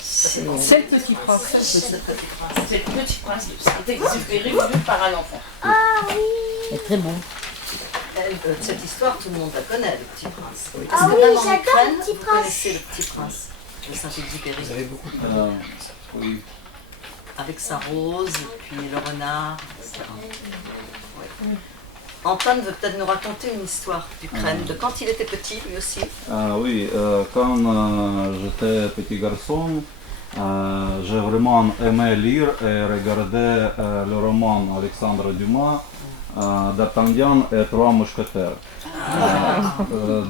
C'est le Petit Prince. C'est le Petit Prince de Saint-Exupéry, lu par un enfant. Ah oui. C'est très bon. Cette histoire, tout le monde la connaît, le Petit Prince. Oui. Ah oui, Même en j'adore Ukraine, le Petit vous Prince. connaissez le Petit Prince de Saint-Exupéry. Vous avez beaucoup de Oui. Avec sa rose, puis le renard, etc. Oui. Antoine veut peut-être nous raconter une histoire d'Ukraine, de quand il était petit, lui aussi. Oui, quand j'étais petit garçon, j'ai vraiment aimé lire et regarder le roman Alexandre Dumas, D'Artagnan et Trois Mousquetaires.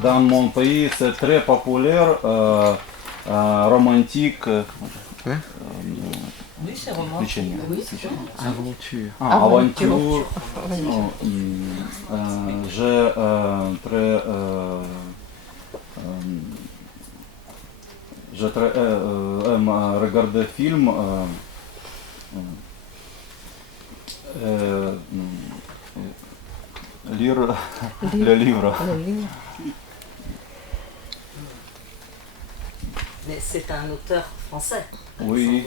Dans mon pays, c'est très populaire, romantique. Oui, c'est romantique. Oui, c'est aventure. Aventure. J'ai aime regarder film. Lire le livre. Mais c'est un auteur français. Oui,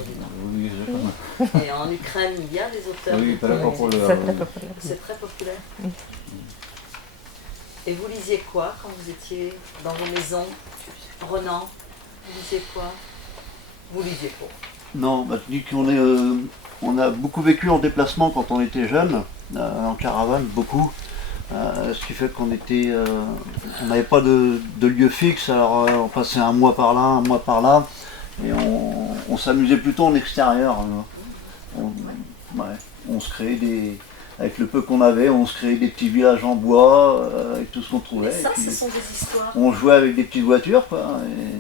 oui, je connais. Et en Ukraine, il y a des auteurs. Oui, très populaire. C'est très populaire. C'est très populaire. Et vous lisiez quoi quand vous étiez dans vos maisons? Renan, vous lisiez quoi? Vous lisiez quoi? Non, bah, je dis on a beaucoup vécu en déplacement quand on était jeune, en caravane, beaucoup. Ce qui fait qu'on n'avait pas de lieu fixe, alors on passait un mois par là, un mois par là, et on s'amusait plutôt en extérieur. On se créait avec le peu qu'on avait, on se créait des petits villages en bois, avec tout ce qu'on trouvait. Mais ça, ce sont des histoires. On jouait avec des petites voitures, quoi, et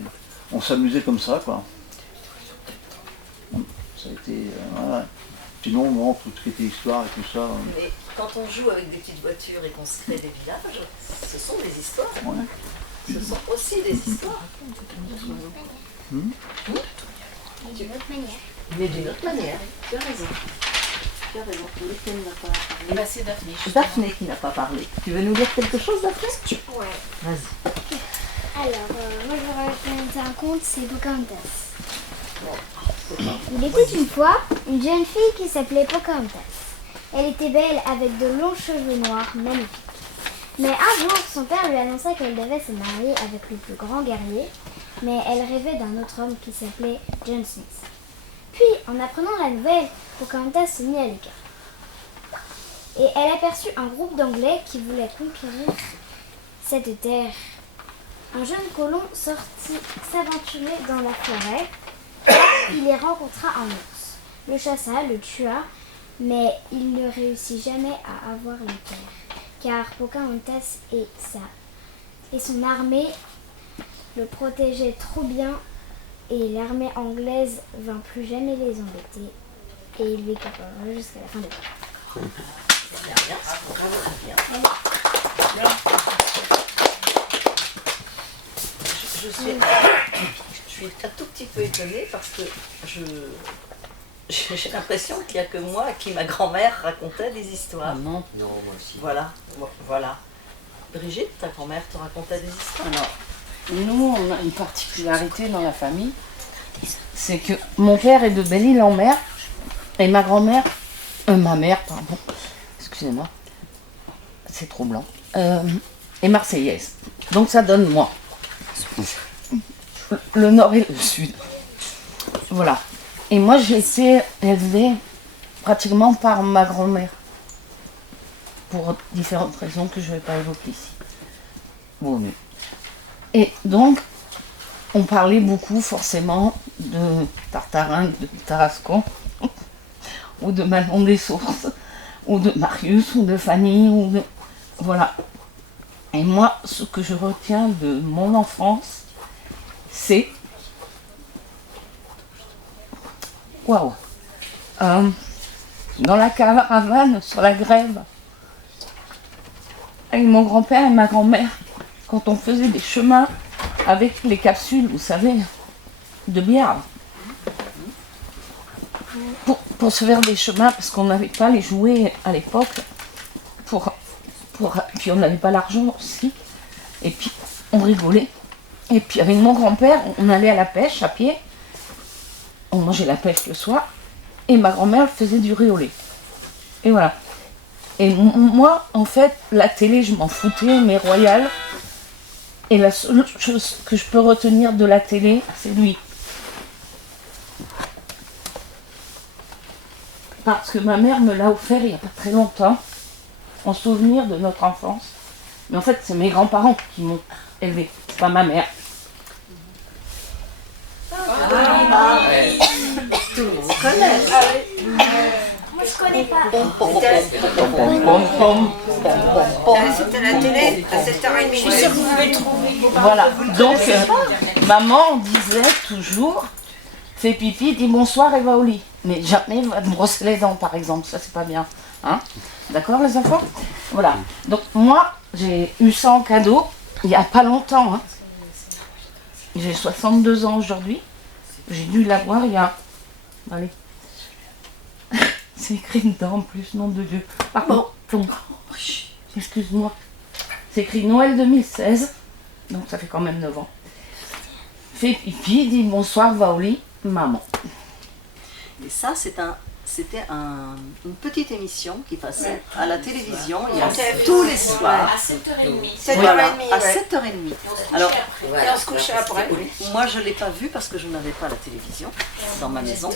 on s'amusait comme ça, quoi. Ça a été, voilà. Sinon, non, tout ce qui était histoire et tout ça. Mais quand on joue avec des petites voitures et qu'on se crée des villages, ce sont des histoires. Ouais. Ce sont aussi des histoires. D'une autre manière. Mais d'une autre manière. Tu as raison. Tu as raison. Lequel n'a pas Eh ben, c'est Daphné. Daphné qui n'a pas parlé. Tu veux nous lire quelque chose, Daphné? Ouais. Vas-y. Alors, moi je vais raconter un conte, c'est Pocahontas. Il était une fois une jeune fille qui s'appelait Pocahontas. Elle était belle avec de longs cheveux noirs magnifiques. Mais un jour, son père lui annonça qu'elle devait se marier avec le plus grand guerrier, mais elle rêvait d'un autre homme qui s'appelait John Smith. Puis, en apprenant la nouvelle, Pocahontas se mit à l'écart. Et elle aperçut un groupe d'Anglais qui voulaient conquérir cette terre. Un jeune colon sortit s'aventurer dans la forêt. Il y rencontra un ours. Le chassa, le tua, mais il ne réussit jamais à avoir les terres, car Pocahontas et son armée le protégeaient trop bien, et l'armée anglaise vint plus jamais les embêter, et ils vécurent heureux jusqu'à la fin de l'année. Je suis un tout petit peu étonnée parce que j'ai l'impression qu'il n'y a que moi à qui ma grand-mère racontait des histoires. Non. Non, moi aussi. Voilà, voilà. Brigitte, ta grand-mère te racontait des histoires? Alors, nous, on a une particularité dans la famille, c'est que mon père est de Belle-Île-en-Mer et ma grand-mère, ma mère, pardon, excusez-moi, c'est trop blanc, est marseillaise. Donc ça donne moi. Le nord et le sud. Voilà. Et moi, j'ai été élevée pratiquement par ma grand-mère. Pour différentes raisons que je ne vais pas évoquer ici. Bon, mais... Et donc, on parlait beaucoup forcément de Tartarin, de Tarascon, ou de Manon des Sources, ou de Marius, ou de Fanny, ou de... Voilà. Et moi, ce que je retiens de mon enfance, c'est... Waouh! Dans la caravane, sur la grève, avec mon grand-père et ma grand-mère, quand on faisait des chemins avec les capsules, vous savez, de bière, pour se faire des chemins, parce qu'on n'avait pas les jouets à l'époque, puis on n'avait pas l'argent aussi, et puis on rigolait. Et puis avec mon grand-père, on allait à la pêche à pied, on mangeait la pêche le soir, et ma grand-mère faisait du riz au lait. Et voilà. Et moi, en fait, la télé, je m'en foutais, mais Royal. Et la seule chose que je peux retenir de la télé, c'est lui. Parce que ma mère me l'a offert il n'y a pas très longtemps, en souvenir de notre enfance. Mais en fait, c'est mes grands-parents qui m'ont élevé, c'est pas ma mère. Tout le monde connaît. Moi, je connais pas. C'était la télé à 7h30. Je suis sûre que vous pouvez le trouver. Voilà, donc maman disait toujours, fais pipi, dis bonsoir et va au lit. Mais jamais va te brosser les dents par exemple, ça c'est pas bien. Hein, d'accord les enfants? Voilà, donc moi j'ai eu ça en cadeau il n'y a pas longtemps. Hein. J'ai 62 ans aujourd'hui, j'ai dû l'avoir il y a... Allez. C'est écrit dedans en plus, nom de Dieu. Pardon, excuse-moi. C'est écrit Noël 2016, donc ça fait quand même 9 ans. Fais pipi, dis bonsoir, va au lit, maman. Et ça, c'était une petite émission qui passait à la télévision il y a tous les soirs. À 7h30. Voilà, à 7h30. Alors, Et on se couchait après. moi je ne l'ai pas vu parce que je n'avais pas la télévision dans ma maison.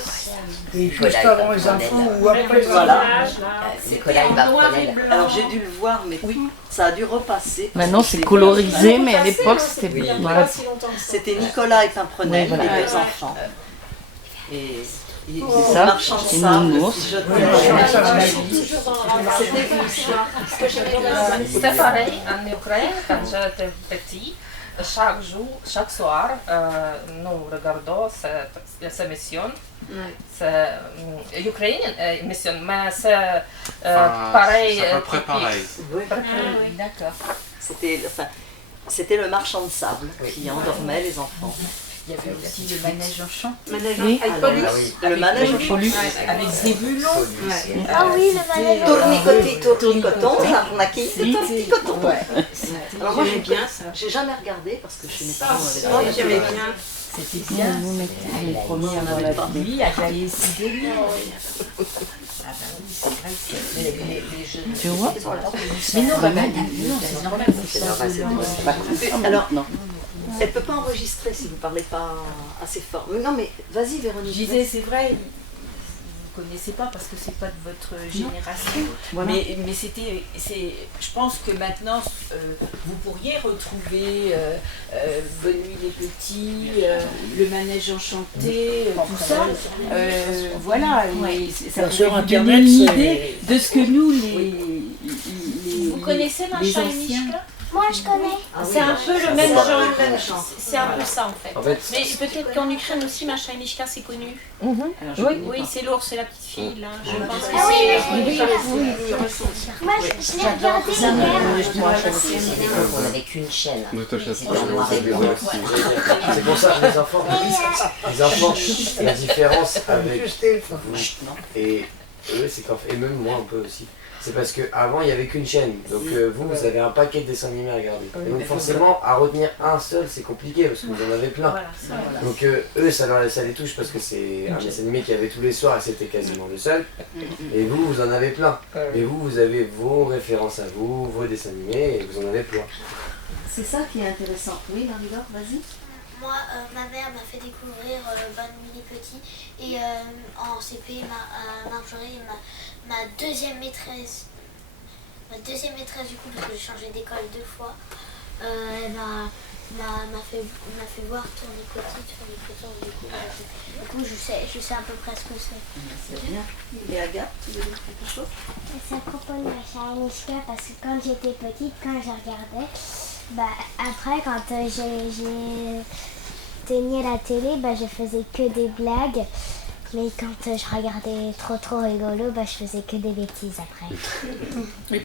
Et juste avant les enfants ou après. Voilà. Nicolas, il va prendre Alors j'ai dû le voir, mais ça a dû repasser. Maintenant c'est colorisé, mais à l'époque c'était... Voilà. C'était Nicolas et Pimprenel, Oui, voilà. les deux enfants. Et C'est ça, marchand de c'est une sable. nounours. C'était pareil en Ukraine quand j'étais petit. Chaque soir, nous regardons cette émission. C'est ukrainienne émission, mais c'est pareil. C'est à peu près pareil. D'accord. C'était le marchand de sable qui endormait les enfants. Il y avait aussi le manège en chant. Oui. Le manège au Paulus. Avec des bulons. Ah oui, le manège. Tournicoton, l'arnaquis, tournicoton. Alors moi J'aimais bien ça. j'ai jamais regardé parce que chez mes parents on avait pas. J'aimais bien. C'était bien. Nous, on était les premiers à voir la télé. Lui, avec les CD. Ah bah oui, c'est vrai que les jeunes... Tu vois? Mais non, c'est normal. Alors, non. elle ne peut pas enregistrer si vous ne parlez pas assez fort. Non mais vas-y Véronique. Je disais, c'est vrai, vous ne connaissez pas parce que c'est pas de votre génération. Voilà. Mais c'était, je pense que maintenant, vous pourriez retrouver Bonne Nuit les Petits, le Manège Enchanté, tout ça. Voilà, et ça Sur pourrait vous Internet, donner une c'est- idée de ce que nous, Vous connaissez Macha et Mishka? Moi, je connais. C'est un peu le même genre. C'est un peu ça en fait. En fait, Mais peut-être qu'en Ukraine aussi, Macha et Mishka, c'est connu. Alors, je Oui, connais oui, pas. c'est l'ours, c'est la petite fille là. Je pense que Ah oui, c'est. Moi, je l'ai regardé hier. On n'avait qu'une chaîne. nous te chasse C'était en noir et blanc. C'est pour ça que les enfants, la différence avec vous et eux, c'est qu'en fait, et même moi un peu aussi, c'est parce qu'avant il n'y avait qu'une chaîne. Donc vous avez un paquet de dessins animés à regarder. Et donc forcément, à retenir un seul, c'est compliqué parce que vous en avez plein. Voilà, ça, voilà. Donc eux, ça les touche parce que c'est un dessin animé qu'il y avait tous les soirs et c'était quasiment le seul. Et vous en avez plein. Et vous avez vos références à vous, vos dessins animés et vous en avez plein. C'est ça qui est intéressant. Oui Marie-Laure, vas-y. Moi, ma mère m'a fait découvrir Bonne Nuit les Petits. Et en CP, Marjorie, ma deuxième maîtresse, du coup, parce que j'ai changé d'école 2 fois, elle m'a fait voir Tournicoton, du coup, je sais à peu près ce que c'est. C'est bien. Et Agathe, tu veux dire quelque chose? C'est à propos de Macha et Mishka, parce que quand j'étais petite, quand je regardais, après, quand j'éteignais la télé, je faisais que des blagues. Mais quand je regardais trop rigolo, je faisais que des bêtises après.